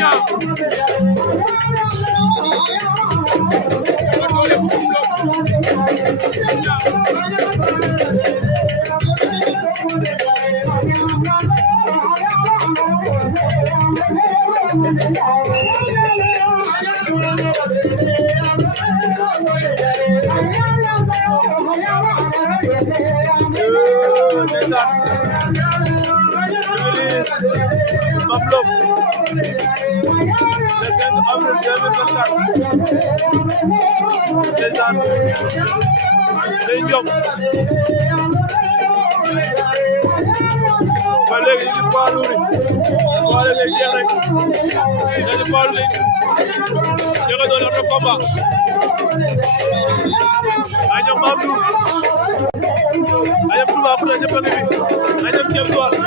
Niang doole Foussou Mablok le 5 avril 2024 ndeysaan Sey Diop ba léegi ñu ci poids lourd yi léegi jeex rek dañu poids lourd yi jëga doon am na combat ay ñoom Babou ay ñoom Touba Fouta ñëpp a ngi fi ay ñoom Thiel Toile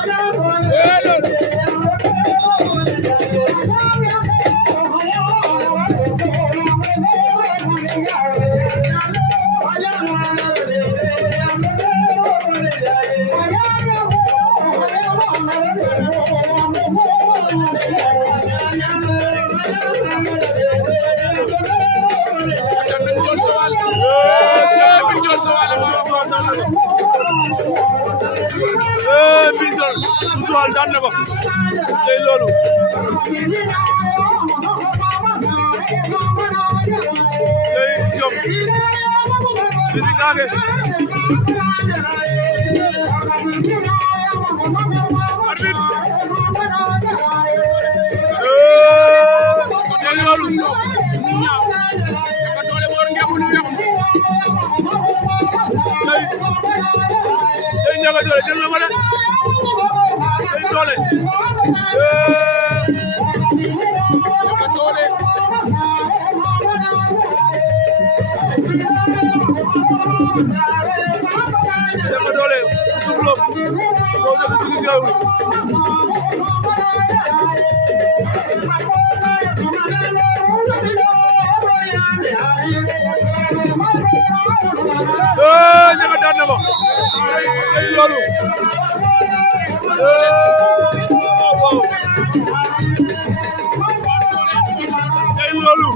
Ousmane daan na ko tey loolu Sey Diop di si gaage arbitre tey loolu tey Ndiaga Dollé jël na ma de tey doole Ndiaga Dollé Ndiaga Dollé sublom ko def ci gaaw Ndiaga daan na ko tey loolu wow tey loolu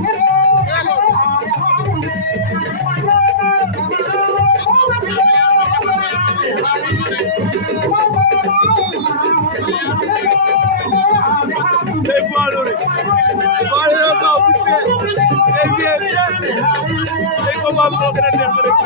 tey Balori ka officiel tey bien tey combat bu ko gën a neex rek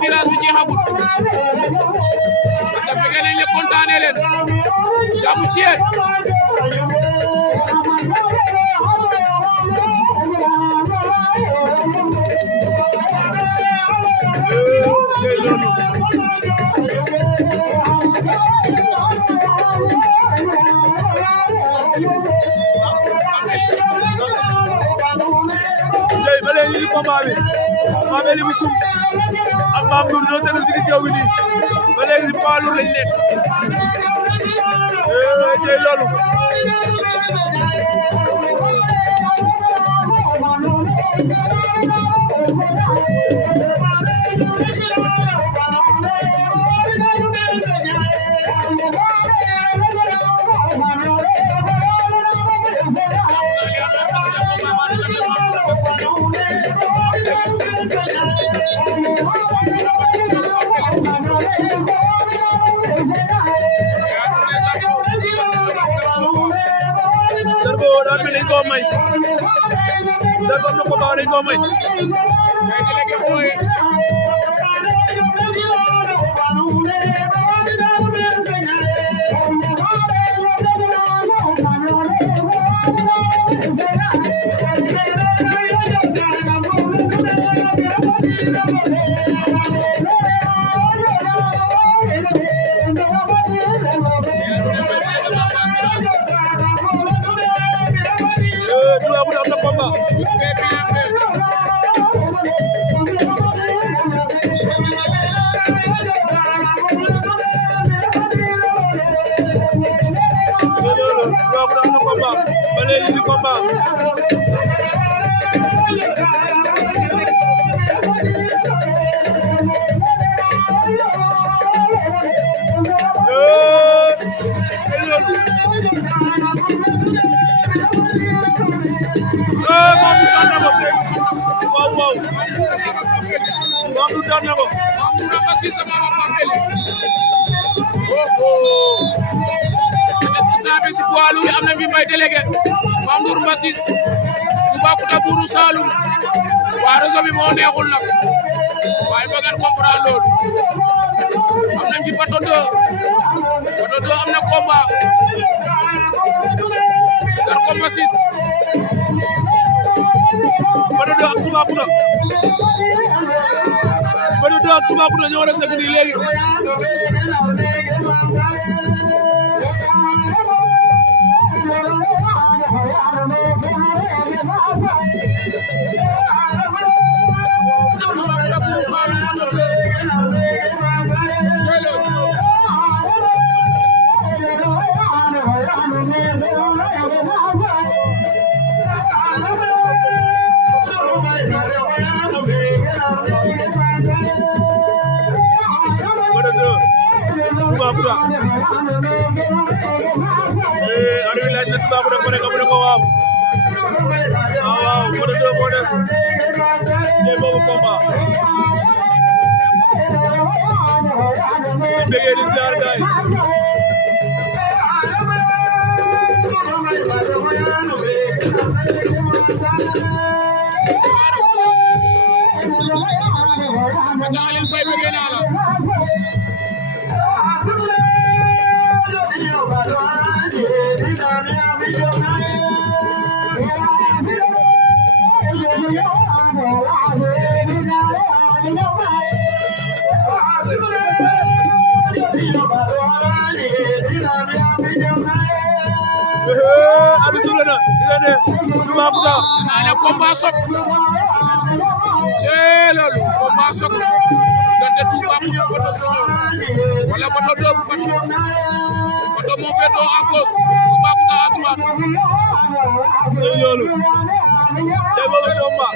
tirage bi jeexagul ca bëgg nañ leen kontaane leen jàmm ci yéen jey ba léegi ci combat bi Mame Eli bu Soum ak Mame Ndour ñoo seetlu ci géew gi nii ba léegi ci poids lourd lañ nekk tey loolu may dar ko ko baare ko may Toubacouta am na combat. Toubacouta am na combat ba léegi ci combat. Wow. Mamadou daan na ko. Mamadou Ramba Cissé moo ma Pape Eli. Saabe si poids lourd am na fi may délégué Mamadou Ramba Cissé Toubacouta Buuru Saloum waa réseau bi moo neexul nag waaye foog ngeen comprendre loolu am nañ fi Bato 2 am na combat Zarko Ramba Cissé Bato 2 ak Toubacouta Bato 2 ak Toubacouta ñoo war a sëgg nii léegi Toubacouta arbitre laaj na Toubacouta pare nga mu ne ko waaw Bato 2 moo des tey boobu combat di bëggee di ziar gaay Alioune Faye bëggee naa la abi sulena digane Toubacouta naa combat sok ceelalu combat sok diggante Toubacouta Bato Junior wala Bato 2 bu Fatick Bato moo féetoo à gauche Toubacouta à droite loolu tey boobu combat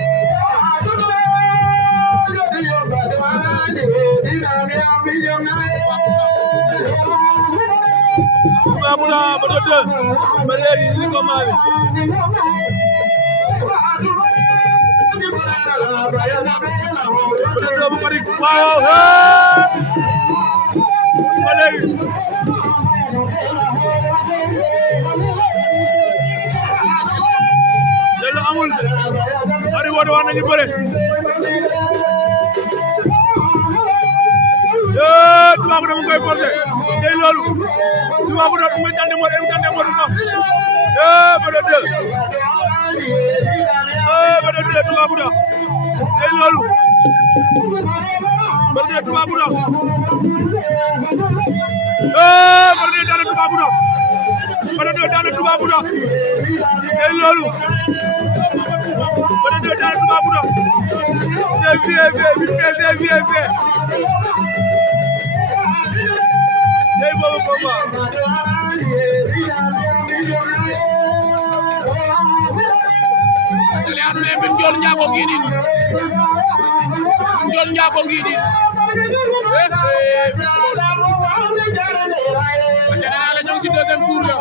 Toubacouta Bato 2 ba léegi ci combat bi Bato 2 bu Fatick waaw ba léegi jël amul ari woote wax nañu bëre Toubacouta mu koy forcé tey loolu Toubacouta mu ngi tànn Modou Bato 2 Bato 2 Toubacouta tey loolu Bato 2 Toubacouta Bato 2 daan na Toubacouta Bato 2 daan na Toubacouta tey loolu Bato 2 daan na Toubacouta c'est vieux tey boobu combat atale anu ne bin jol njaago ngidin atale ala ñong ci deuxième tour yo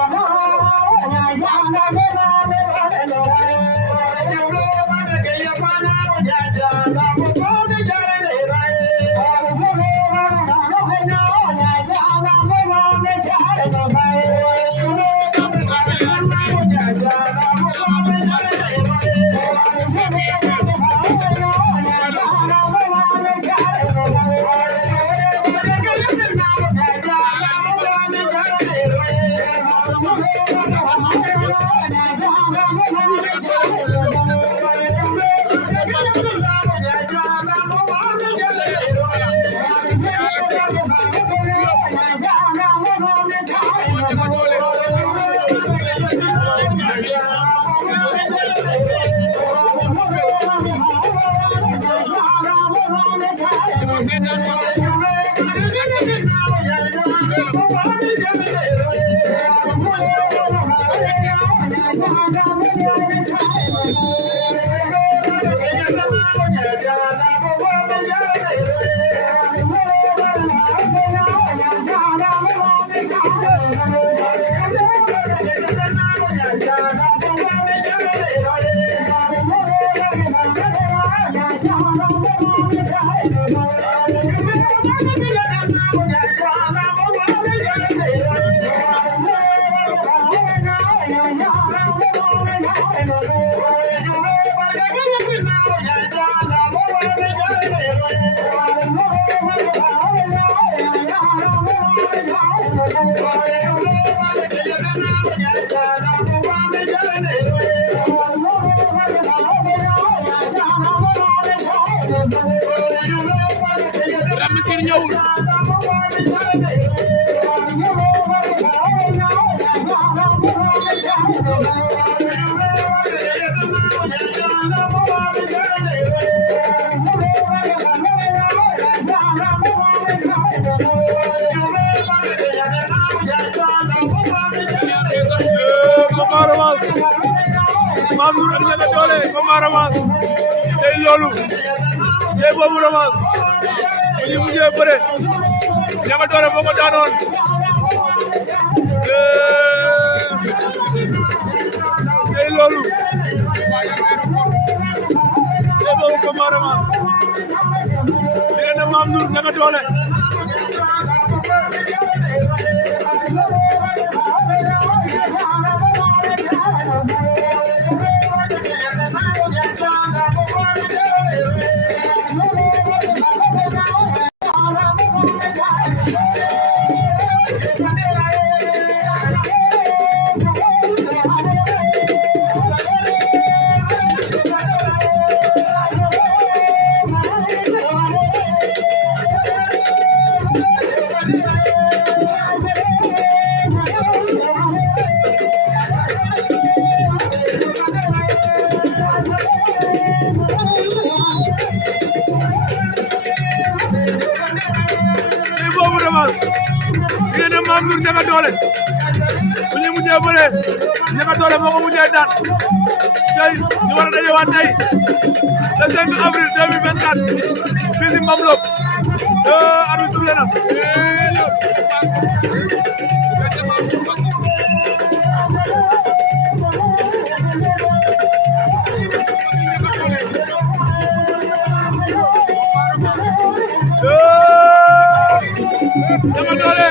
Misir ñëwul Mame Ndour ak Ndiaga Dolé combat revanche tey loolu tey boobu revanche bu ñu mujjee bëre Ndiaga Dolé moo ko daanoon tey loolu tey boobu combat revanche diggante Mame Ndour Ndiaga Dolé Mame Ndour Ndiaga Dolé bu ñu mujjee bëre Ndiaga Dolé moo ko mujjee daan tey ñu war a dajewaat tey le 5 avril 2024 fii si Mbamlok arbitre sifflé na Ndiaga Dolé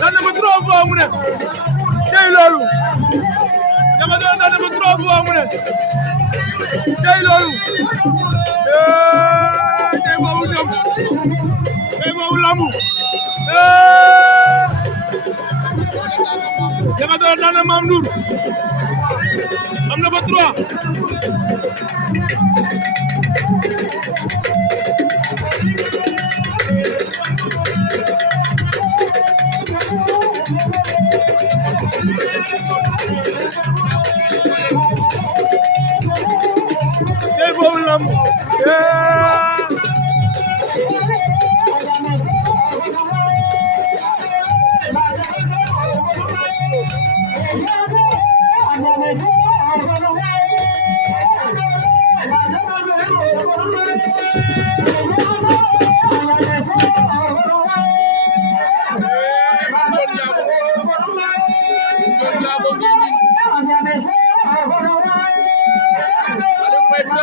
daan na ko 3 fois mu ne tey loolu Ndiaga Dolé daan na ko 3 fois mu ne tey loolu tey boobu ñoom tey boobu lambu Ndiaga Dolé daan na Mame Ndour am na ko 3 tey boobu lambu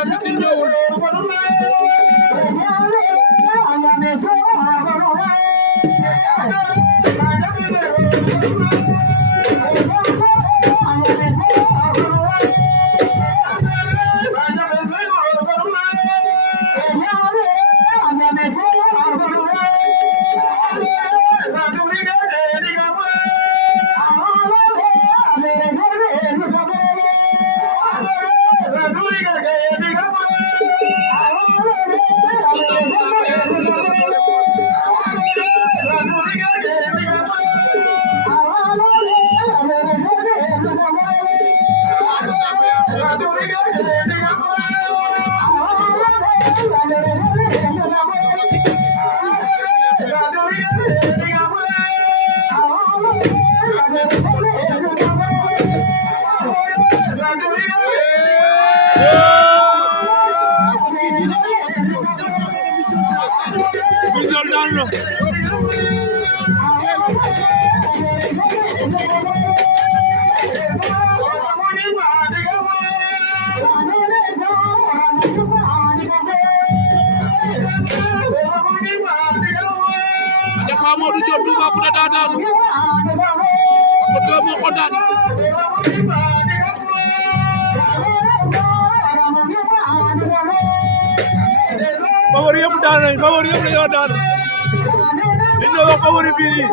Misir ñëwul Modou Diop Toubacouta daa daanu oto doo moo ko daan favori yëpp daan nañ favori yëpp dañoo daan li ñu wax favori fii nii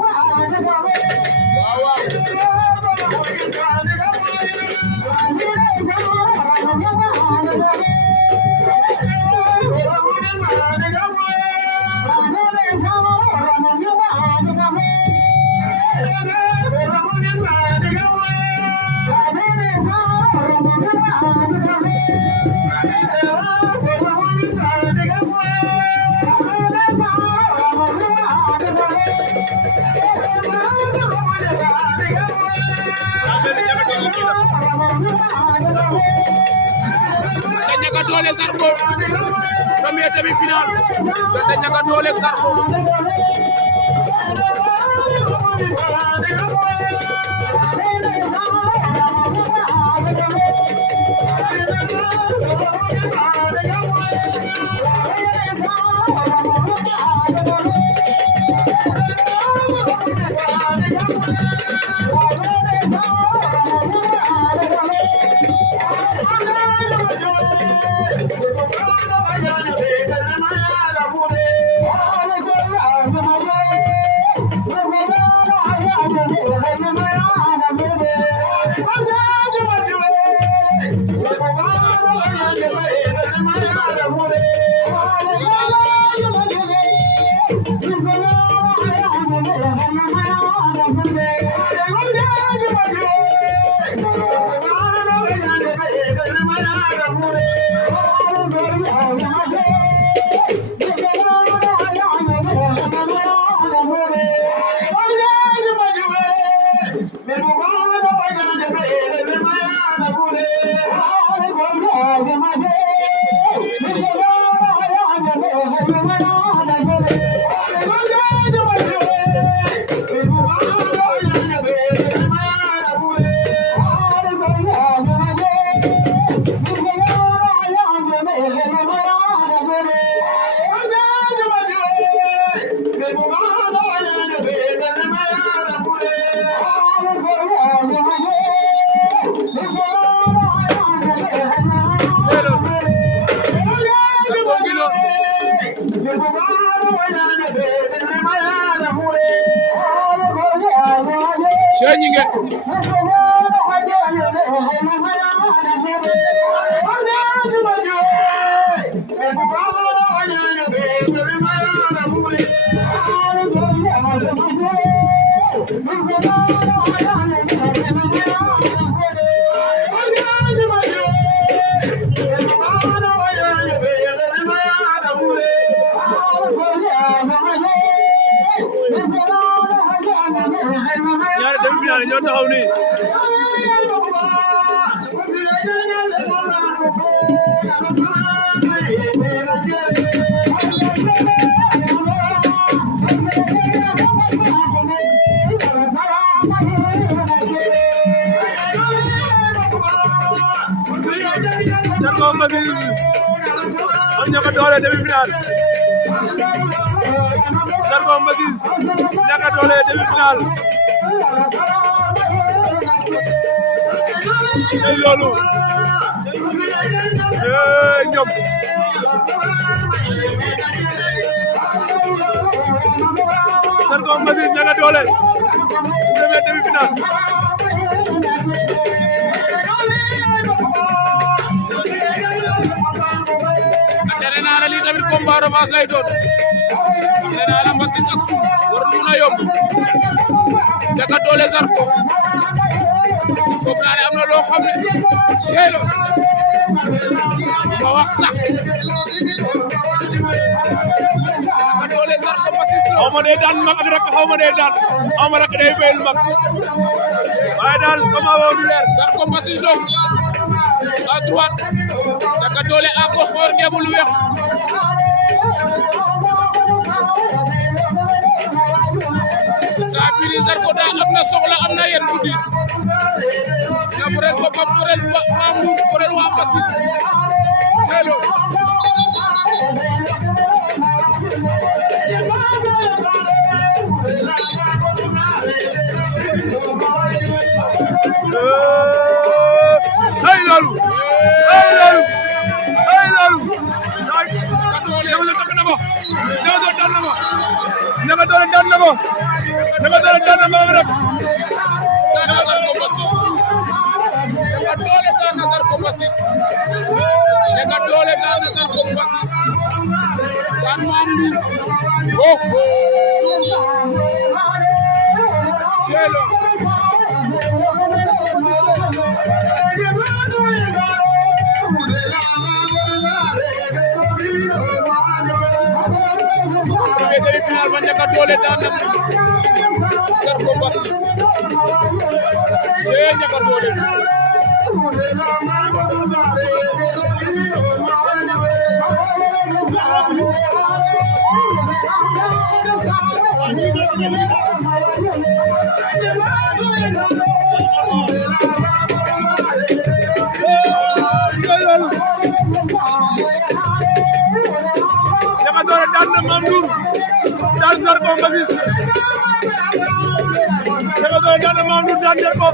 Ndiaga Dolé Zarko premier demi-finale Ndiaga Dolé Zarko Cheikh ñaari demi-finale ñoo taxaw nii Zarko Mbassis ak Ndiaga Dolé demi-finale Zarko Mbassis Ndiaga Dolé demi-finale tey loolu Diop Zarko Mbassis Ndiaga Dolé premier demi-finale lii tamit combat revanche lay doon nee naa la Mbassis ak Soum war mun a yomb Ndiaga Dolé Zarko foog naa ne am na loo xam ne seelo ma wax sax Ndiaga Dolé Zarko Mbassis xaw ma day daan mag ak rakk xaw ma day daan xaw ma rakk day fayal mag waaye daal comment woo du leer Zarko Mbassis lo à droite Ndiaga Dolé à gauche moo yor ngeemu lu weex saa biir Zarko daa am na soxla am na yéen bu diis na bu ren boppam bu ren Mamour bu ren waa Mbassis seelo loolu ay loolu Ndiaga takk na ko Ndiaga daan na ko Ndiaga daan na ko Ndiaga daan na ko rek daan na Zarko Basis Ndiaga doole daan na Zarko Basis daan Mame Ndour Cielo demi-finale ba Ndiaga doole daan na Zarko Basis Ndiaga doole daan na Mame Ndour daan Zarko Basis Ndiaga doole daan na Mame Ndour daan Zarko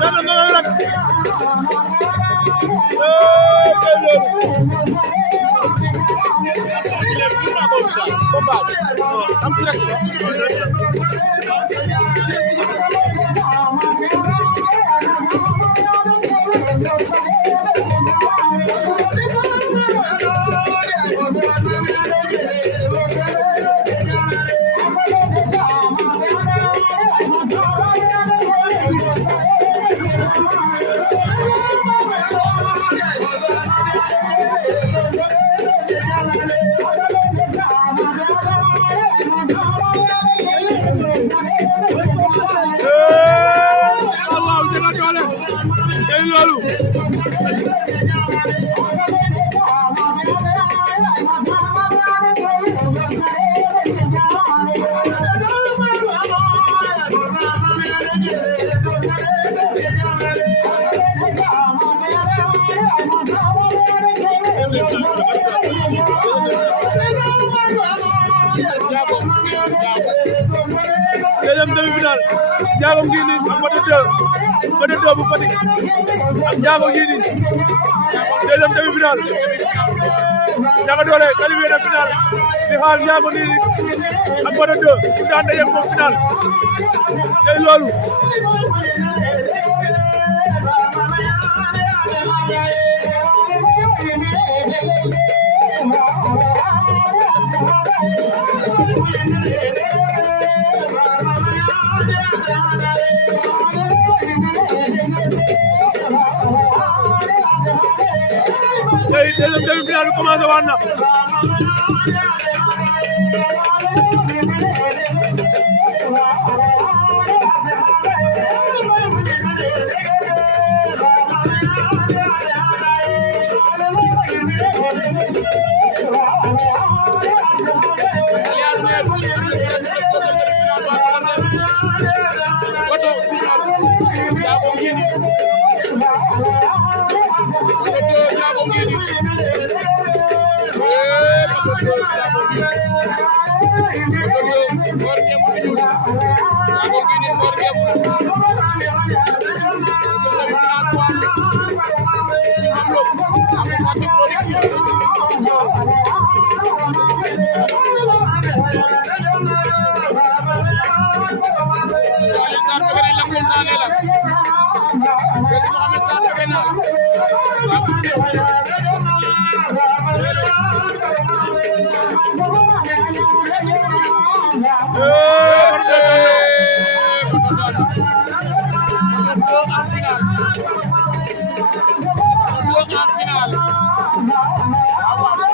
daan na Mame rek deuxième demi-finale Ndiago ngi nii ak Bada 2 bu Fatick ak Ndiago ngi nii deuxième demi-finale Ndiaga doole qualifié na finale si xaal Ndiago nii ak Bada 2 bu daan daje moom finale tey loolu deuxième demi-finale bi commencé waat na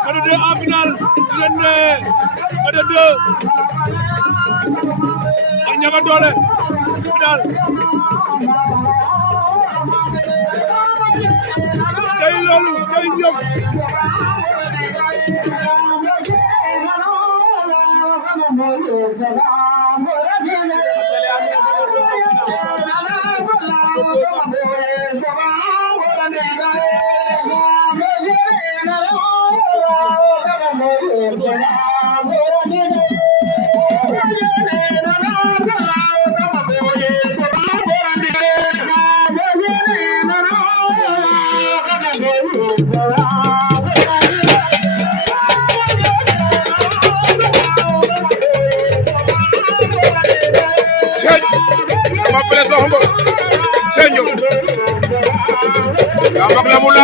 Bada 2 en finale diggante Bada 2 ak Ndiaga doole finale tey loolu tey ñëpp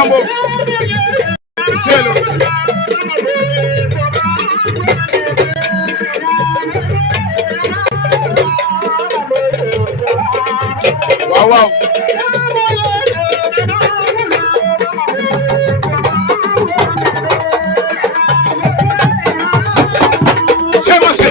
Mambo Cielo waaw waaw Chemase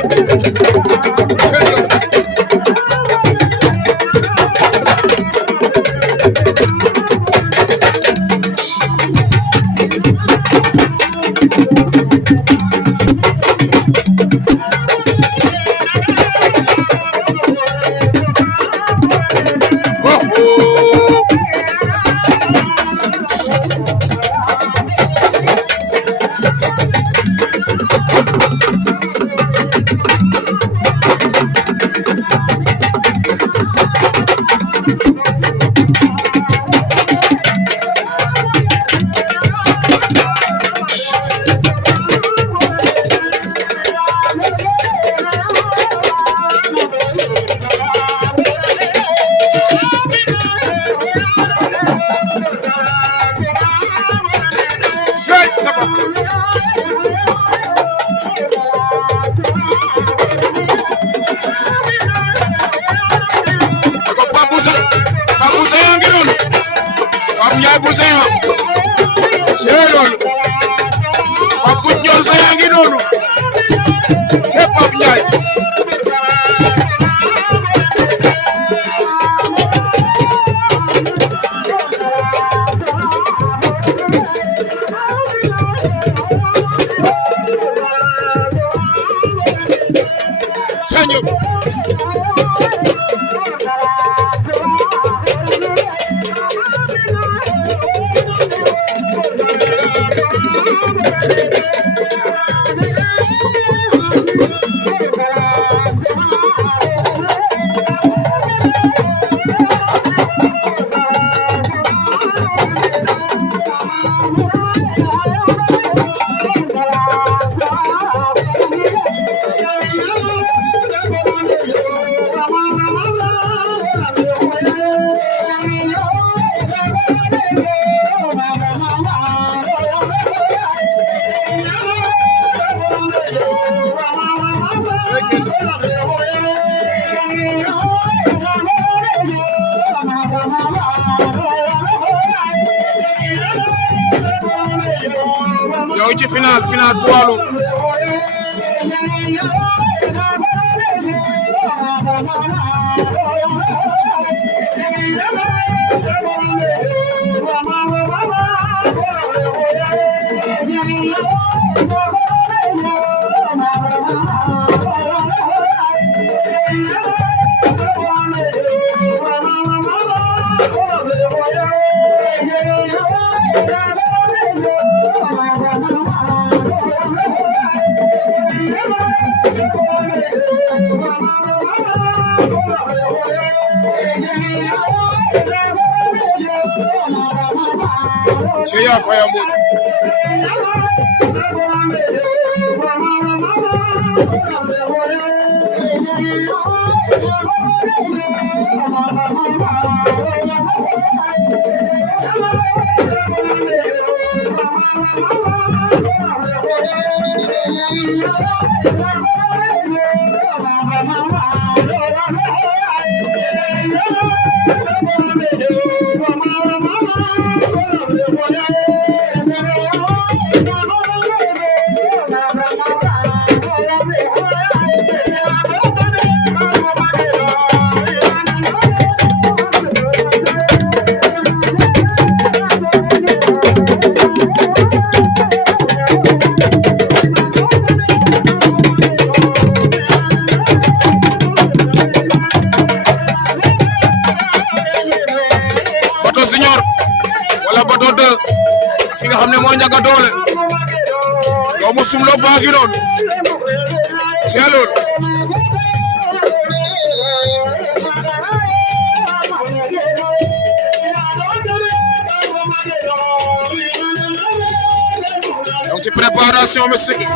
ñoo ci final poids lourd Cheya Faya Mbodj Sumlo baagi noon Cielo donc ci préparation mystique